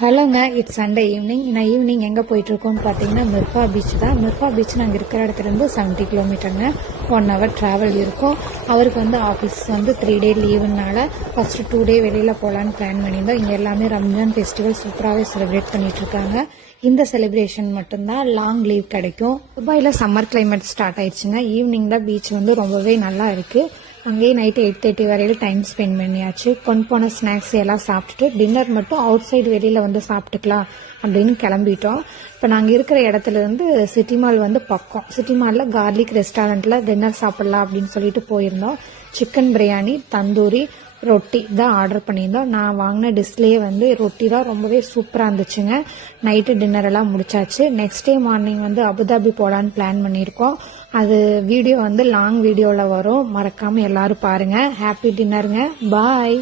ஹலோங்க, it's Sunday evening. நான் evening எங்கே போயிட்டுருக்கோன்னு பார்த்தீங்கன்னா மிர்ஃபா பீச் தான். மிர்ஃபா பீச் நாங்கள் இருக்கிற இடத்துலேருந்து 70 கிலோமீட்டருங்க. 1 hour ட்ராவல் இருக்கும். அவருக்கு ஆஃபீஸ் 3 day லீவுனால ஃபஸ்ட்டு 2 day வெளியில் போகலான்னு பிளான் பண்ணியிருந்தோம். இங்கே எல்லாமே ரம்ஜான் ஃபெஸ்டிவல் சூப்பராகவே செலிப்ரேட் பண்ணிகிட்ருக்காங்க. இந்த செலிப்ரேஷன் மட்டும்தான் லாங் லீவ் கிடைக்கும். துபாயில் சம்மர் கிளைமேட் ஸ்டார்ட் ஆயிடுச்சுங்க. ஈவினிங் தான் பீச் ரொம்பவே நல்லா இருக்குது. அங்கேயே நைட்டு 8:30 வரையில் டைம் ஸ்பெண்ட் பண்ணியாச்சு. கொண்டு போன ஸ்நாக்ஸ் எல்லாம் சாப்பிட்டுட்டு டின்னர் மட்டும் அவுட் சைடு வெளியில் சாப்பிட்டுக்கலாம் அப்படின்னு கிளம்பிட்டோம். இப்போ நாங்கள் இருக்கிற இடத்துல இருந்து சிட்டி மால் பக்கம். சிட்டி மாலில் கார்லிக் ரெஸ்டாரண்ட்டில் டின்னர் சாப்பிட்லாம் அப்படின்னு சொல்லிட்டு போயிருந்தோம். சிக்கன் பிரியாணி, தந்தூரி, ரொட்டி தான் ஆர்டர் பண்ணியிருந்தோம். நான் வாங்கின டிஷ்லேயே ரொட்டி தான் ரொம்பவே சூப்பராக இருந்துச்சுங்க. நைட்டு டின்னர் எல்லாம் முடிச்சாச்சு. நெக்ஸ்ட் டே மார்னிங் அபுதாபி போகலான்னு பிளான் பண்ணியிருக்கோம். அது வீடியோ லாங் வீடியோவில் வரும். மறக்காமல் எல்லாரும் பாருங்கள். ஹாப்பி டின்னருங்க. பாய்.